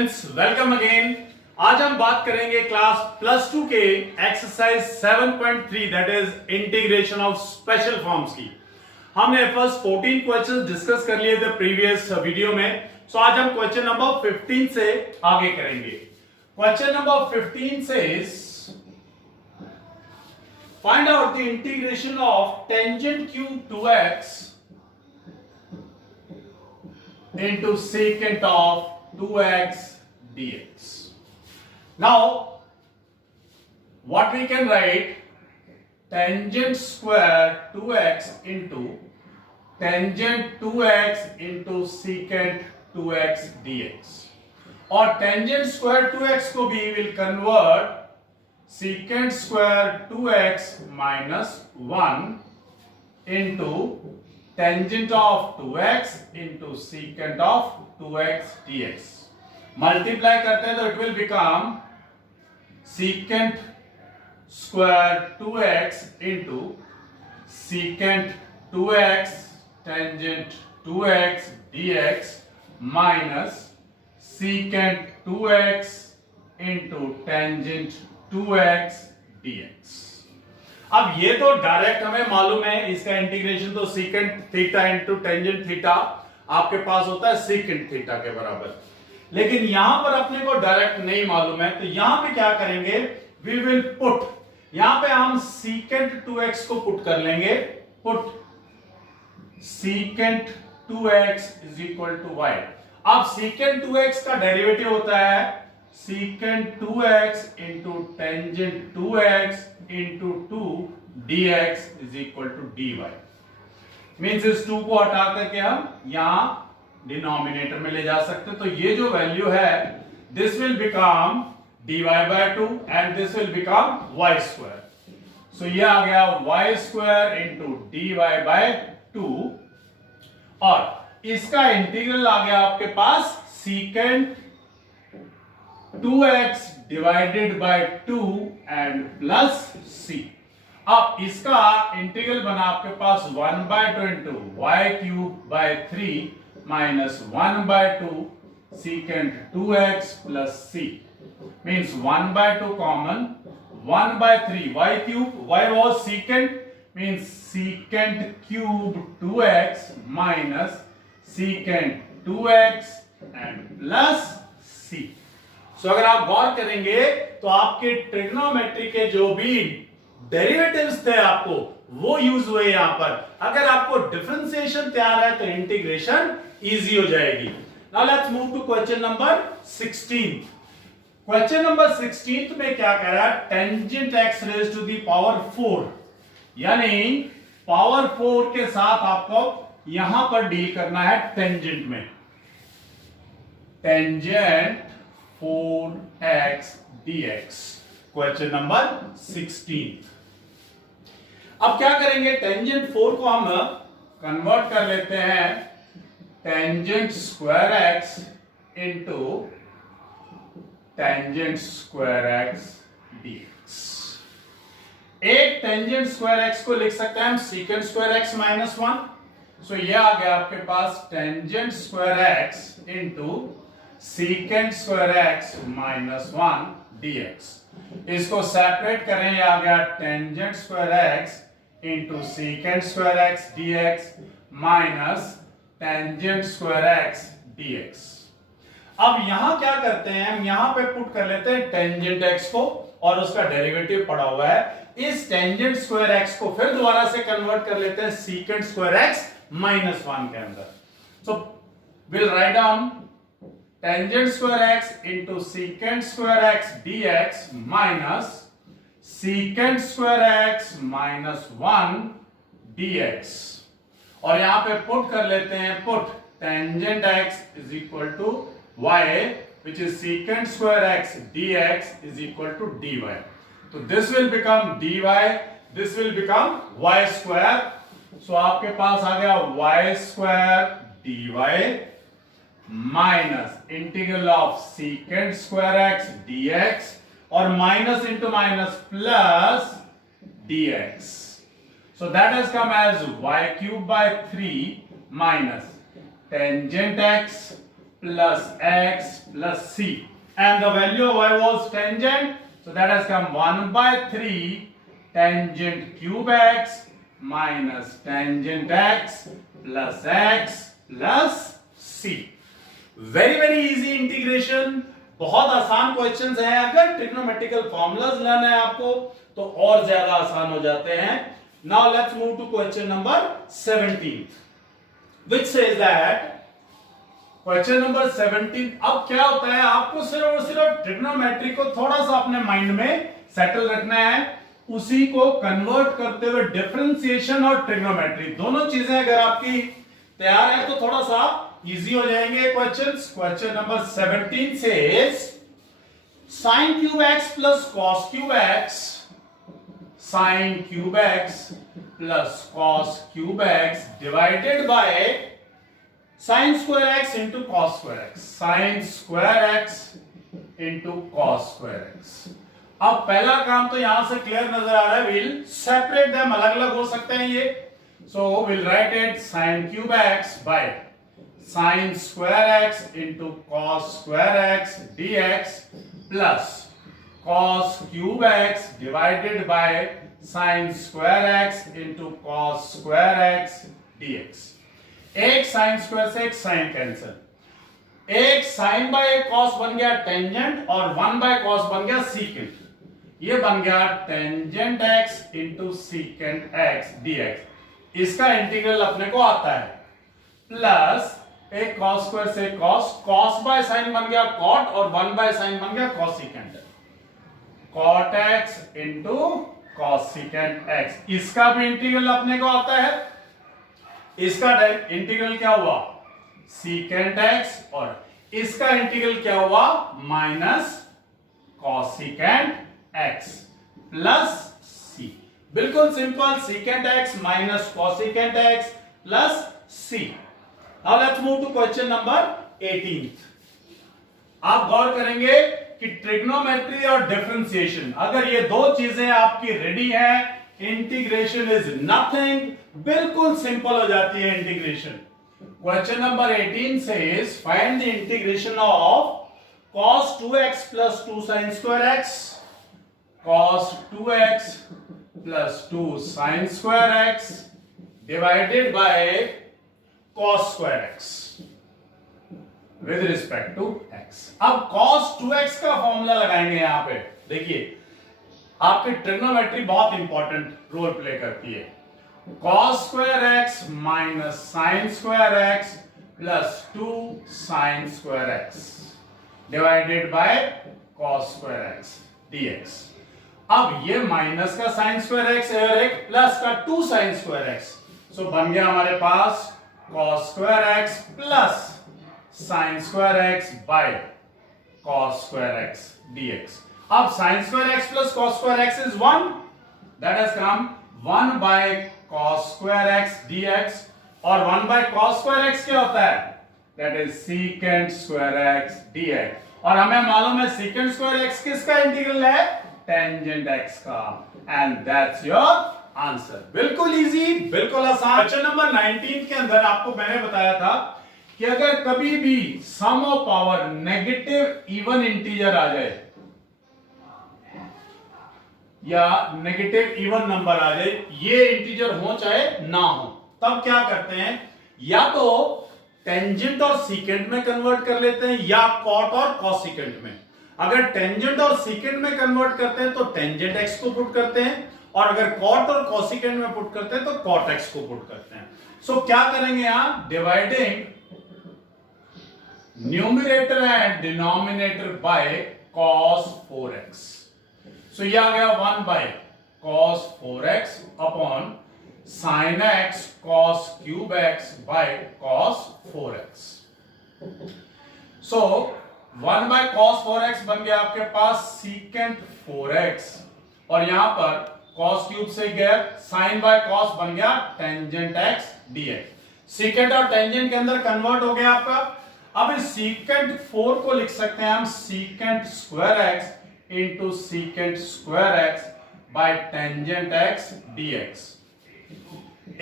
Students, welcome again. आज हम बात करेंगे क्लास प्लस टू के exercise 7.3 that is integration of special forms की। हमने फर्स्ट 14 क्वेश्चंस डिस्कस कर लिए थे प्रीवियस वीडियो में। सो आज हम क्वेश्चन नंबर 15 से आगे करेंगे। Question number 15 says find out the integration of tangent cube 2x into secant of 2x dx. Now what we can write, tangent square 2x into tangent 2x into secant 2x dx, और tangent square 2x को भी will convert secant square 2x minus 1 into tangent of 2x into secant of 2x dx. Multiply करते हैं तो it will become secant square 2x into secant 2x tangent 2x dx minus secant 2x into tangent 2x dx. अब ये तो direct हमें मालूम है, इसका इंटीग्रेशन तो secant theta into tangent theta आपके पास होता है secant थीटा के बराबर। लेकिन यहां पर अपने को डायरेक्ट नहीं मालूम है, तो यहां पे क्या करेंगे, वी विल पुट, यहां पे हम secant 2x को पुट कर लेंगे, put secant 2x is equal to y। अब secant 2x का डेरिवेटिव होता है secant 2x into tangent 2x into 2 dx is equal to dy। Means इस 2 को हटा करके हम यहां डिनोमिनेटर में ले जा सकते, तो ये जो वैल्यू है this will become dy by 2 and this will become y square. So ये आ गया y square into dy by 2, और इसका इंटीग्रल आ गया आपके पास secant 2x divided by 2 and plus c। अब इसका इंटीग्रल बना आपके पास 1 by 2 into y cube by 3 minus 1 by 2 secant 2x plus c, means 1 by 2 common, 1 by 3 y cube, y was secant, means secant cube 2x minus secant 2x and plus c। सो अगर आप गौर करेंगे तो आपके trigonometry के जो भी derivatives थे आपको वो यूज हुए यहां पर। अगर आपको डिफरेंशिएशन तैयार है तो इंटीग्रेशन इजी हो जाएगी। Now let's move to question number 16। Question number 16 में क्या कह रहा है, tangent x raise to the power 4, यानी पावर 4 के साथ आपको यहां पर डील करना है टेंजेंट में। Tangent 4x dx, question number 16। अब क्या करेंगे, टेंजेंट 4 को हम कन्वर्ट कर लेते हैं tangent square x into tangent square x dx। एक टेंजेंट स्क्वायर x को लिख सकते हैं हम secant square x minus 1। So ये आ गया आपके पास tangent square x into secant square x minus 1 dx। इसको सेपरेट करें, ये आ गया tangent square x into secant square x dx minus tangent square x dx। अब यहां क्या करते हैं, हम यहां पे पुट कर लेते हैं टेंजेंट x को, और उसका डेरिवेटिव पड़ा हुआ है। इस टेंजेंट स्क्वायर x को फिर दोबारा से कन्वर्ट कर लेते हैं secant स्क्वायर x माइनस 1 के अंदर। So will write down tangent square x into secant square x dx minus secant square x minus 1 dx, और यहां पे पुट कर लेते हैं, put tangent x is equal to y which is secant square x dx is equal to dy। तो this will become dy, this will become y square। So आपके पास आ गया y square dy minus integral of secant square x dx, और minus into minus plus dx। So that has come as y cube by 3 minus tangent x plus x plus c, and the value of y was tangent, so that has come 1 by 3 tangent cube x minus tangent x plus c. Very easy integration, बहुत आसान questions हैं। अगर trigonometrical formulas लेना है आपको तो और ज्यादा आसान हो जाते हैं। Now let's move to question number 17 which says that, question number 17, अब क्या होता है, आपको सिर्फ और सिर्फ ट्रिग्नोमेट्री को थोड़ा सा अपने माइंड में सेटल रखना है, उसी को कन्वर्ट करते हुए डिफरेंशिएशन और ट्रिग्नोमेट्री दोनों चीजें अगर आपकी तैयार है तो थोड़ा सा इजी हो जाएंगे questions. Question number 17 says sin cube x plus cos cube x, sin cube x plus cos cube x divided by sin square x into cos square x, sin square x into cos square x। अब पहला काम तो यहां से clear नजर आ रहा है, will separate them, अलग अलग हो सकते हैं ये, so will write it sin cube x by sin square x into cos square x dx plus cos cube x divided by sin square x into cos square x dx। एक sin square से एक sin cancel, एक sin by एक cos बन गया tangent और 1 by cos बन गया सीकेंट, ये बन गया tangent x into secant x dx। इसका इंटीग्रल अपने को आता है, प्लस एक cos स्क्वायर से cos बाय साइन बन गया cot और 1 बाय साइन बन गया cosecant, cot x into cosecant x। इसका भी इंटीग्रल अपने को आता है, इसका इंटीग्रल क्या हुआ secant x, और इसका इंटीग्रल क्या हुआ minus cosecant x plus c। बिल्कुल simple, secant x minus cosecant x plus c। Now let's move to question number 18। आप गौर करेंगे कि ट्रिग्नोमेट्री और डिफरेंशिएशन, अगर ये दो चीजें आपकी रेडी हैं, इंटीग्रेशन इज नथिंग, बिल्कुल सिंपल हो जाती है integration. Question number 18 says find the integration of cos 2x plus 2 sin square x, cos 2x plus 2 sin square x divided by cos square x with respect to x। अब cos 2x का formula लगाएंगे यहां पे। देखिए आपकी trigonometry बहुत important role play करती है। cos square x minus sin square x plus 2 sin square x divided by cos square x dx। अब ये माइनस का sin square x है और एक प्लस का 2 sin square x, सो बन गया हमारे पास cos square x plus sin square x by cos square x dx। अब sin square x plus cos square x is 1, that has come 1 by cos square x dx, और 1 by cos square x क्या होता है, that is secant square x dx, और हमें मालूम है secant square x किसका इंटीग्रल है, tangent x का, and that's your आंसर। बिल्कुल इजी, बिल्कुल आसान। क्वेश्चन नंबर 19 के अंदर आपको मैंने बताया था कि अगर कभी भी sum of power negative even integer आ जाए या नेगेटिव इवन नंबर आ जाए, ये इंटीजर हो चाहे ना हो, तब क्या करते हैं, या तो टेंजेंट और सीकेंट में कन्वर्ट कर लेते हैं या कॉट और कॉसिकेंट में। अगर टेंजेंट और सीकेंट में कन्वर्ट करते हैं तो टेंजेंट एक्स को पुट करते हैं, और अगर कॉट और कॉसिकेंट में पुट करते हैं तो कॉट एक्स को पुट करते हैं। सो क्या करेंगे यहां, dividing numerator and denominator by cos 4x। So ये आ गया 1 by cos 4x upon sin x cos cube x by cos 4x। So 1 by cos 4x बन गया आपके पास secant 4x, और यहां पर cos क्यूब से गया sin बाय cos बन गया टेंजेंट x dx। secant और टेंजेंट के अंदर कन्वर्ट हो गया आपका। अब इस secant 4 को लिख सकते हैं हम secant square x into secant square x by tangent x dx।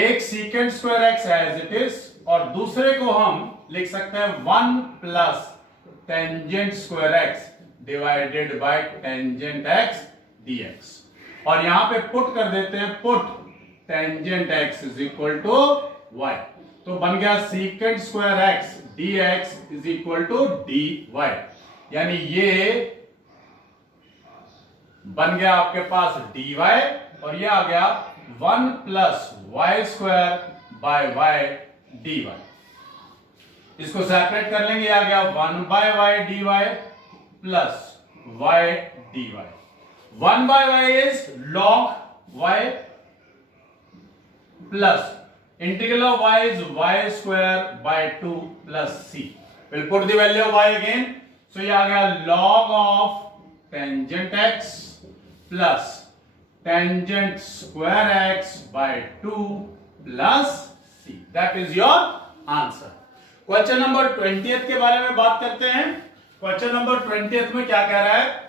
एक secant square x as it is और दूसरे को हम लिख सकते हैं 1 plus tangent square x divided by tangent x dx। और यहां पे पुट कर देते हैं, put tangent x is equal to y, तो बन गया secant square x dx is equal to dy, यानी ये बन गया आपके पास dy और ये आ गया 1 plus y square by y dy। इसको सेपरेट कर लेंगे, आ गया 1 by y dy plus y dy। 1 by y is log y plus integral of y is y square by 2 plus c. We'll put the value of y again. So ये आ गया log of tangent x plus tangent square x by 2 plus c. That is your answer. Question number 20th के बारे में बात करते हैं। Question number 20th में क्या कह रहा है?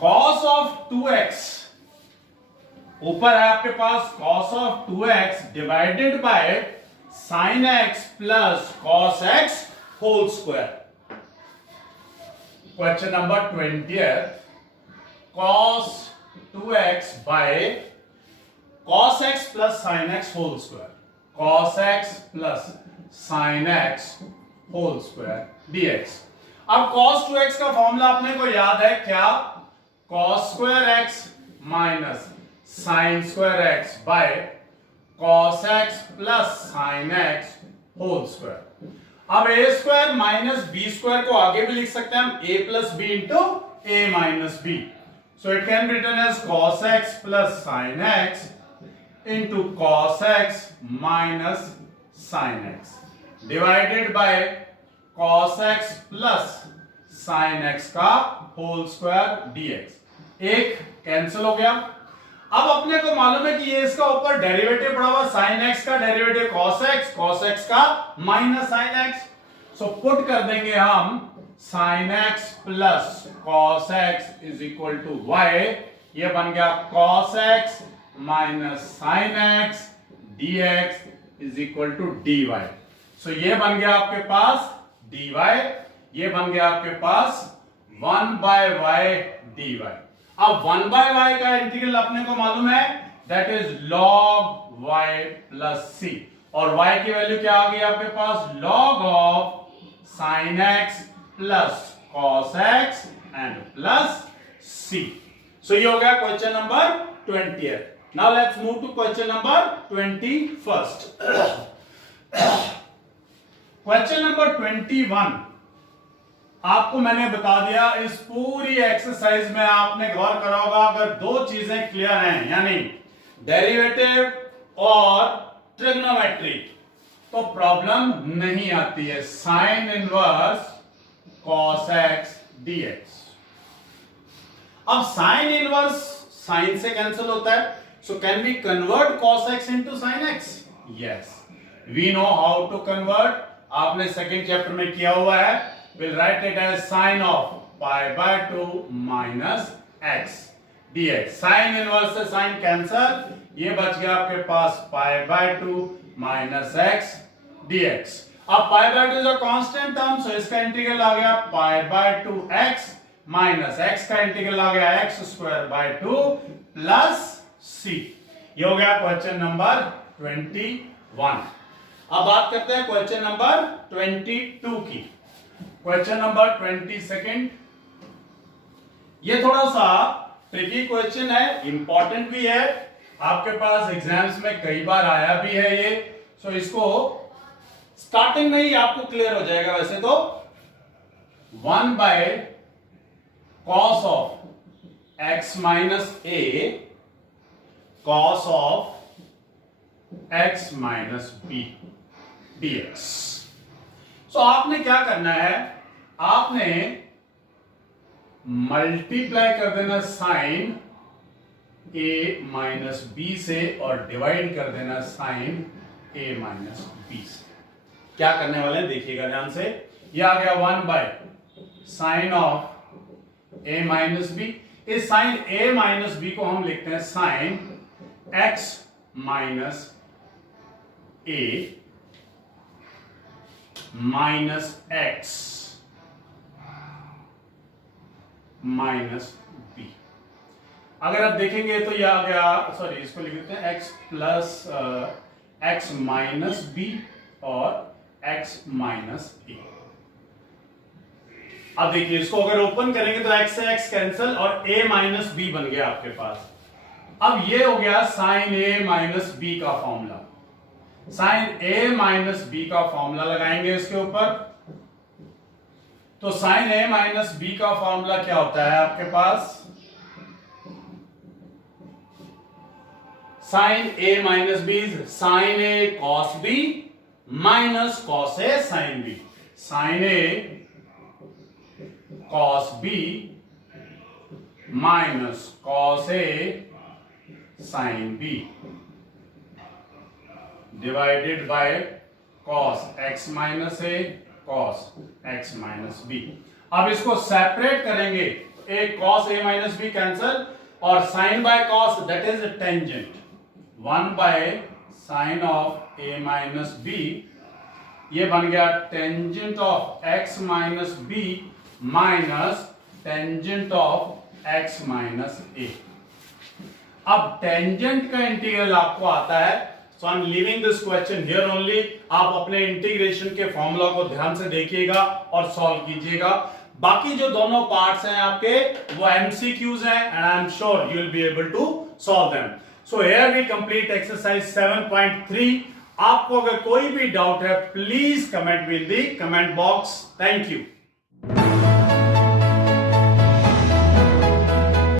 cos of 2x, ऊपर है आपके पास cos of 2x divided by sin x plus cos x whole square. Question number 20th, cos 2x by cos x plus sin x whole square, cos x plus sin x whole square dx। अब cos 2x का formula अपने को याद है क्या? cos square x minus sin square x by cos x plus sin x whole square. अब a square minus b square को आगे भी लिख सकते हैं हम a plus b into a minus b, so it can be written as cos x plus sin x into cos x minus sin x divided by cos x plus sin x का whole square dx। एक cancel हो गया। अब अपने को मालूम है कि ये इसका ऊपर डेरिवेटिव पड़ा हुआ, sin x का डेरिवेटिव cos x का minus sin x, so put कर देंगे हम sin x plus cos x is equal to y, ये बन गया cos x minus sin x dx is equal to dy। So ये बन गया आपके पास dy, ये बन गया आपके पास 1 बाय y dy। अब 1 बाय y का इंटीग्रल अपने को मालूम है, that is log y plus c, और y की वैल्यू क्या आ गई आपके पास? log of sin x plus cos x and plus c। So ये हो गया question number 20th। Now let's move to question number 21st। Question number 21 आपको मैंने बता दिया, इस पूरी एक्सरसाइज में आपने गौर करा होगा, अगर दो चीजें क्लियर हैं यानी डेरिवेटिव और ट्रिग्नोमेट्री तो प्रॉब्लम नहीं आती है। Sine inverse cos x dx। अब साइन इनवर्स साइन से कैंसिल होता है, so can we convert cos x into sin x? Yes, we know how to convert, आपने सेकंड चैप्टर में किया हुआ है। We'll write it as sin of pi by 2 minus x dx। sin inverse से sin cancel, ये बच गया आपके पास pi by 2 minus x dx। अब pi by 2 is a constant term, so इसका इंटीग्रल आ गया pi by 2x minus x का integral आ गया x square by 2 plus c। ये हो गया क्वेश्चन नंबर 21। अब बात करते हैं क्वेश्चन नंबर 22 की। क्वेश्चन नंबर 22, ये थोड़ा सा ट्रिकी क्वेश्चन है, इंपॉर्टेंट भी है, आपके पास एग्जाम्स में कई बार आया भी है ये, सो इसको स्टार्टिंग में ही आपको क्लियर हो जाएगा। वैसे तो 1 by cos of x minus a cos of x minus b dx। So आपने क्या करना है, आपने मल्टीप्लाई कर देना साइन a माइनस बी से और डिवाइड कर देना साइन a माइनस बी से। क्या करने वाले हैं देखिएगा ध्यान से, ये आ गया 1 by sine of a minus b. इस साइन a माइनस बी को हम लिखते हैं sine x minus a minus x minus b. अगर आप देखेंगे तो यह आ गया, सॉरी इसको लिख देते हैं x plus x minus b और x माइनस ए। अब देखिए इसको अगर ओपन करेंगे तो x से x कैंसिल और a माइनस बी बन गया आपके पास। अब ये हो गया साइन a माइनस बी का formula. Sine a minus b का फॉर्मूला लगाएंगे इसके ऊपर। तो साइन a माइनस बी का फॉर्मूला क्या होता है आपके पास? Sine a minus b sine a cos b minus cos a sine b। Sine a cos b minus cos a sine b divided by cos x minus a cos x minus b। अब इसको separate करेंगे, एक cos a minus b cancel और sine by cos that is tangent. 1 by sine of a minus b, ये बन गया tangent of x minus b minus tangent of x minus a। अब tangent का इंटीग्रल आपको आता है, so I am leaving this question here only. आप अपने इंटीग्रेशन के फॉर्मूला को ध्यान से देखिएगा और सॉल्व कीजिएगा। बाकी जो दोनों पार्ट्स हैं आपके वो एमसीक्यूज हैं and I am sure you will be able to solve them. So here we complete exercise 7.3। आपको अगर कोई भी डाउट है please comment with the comment box. Thank you.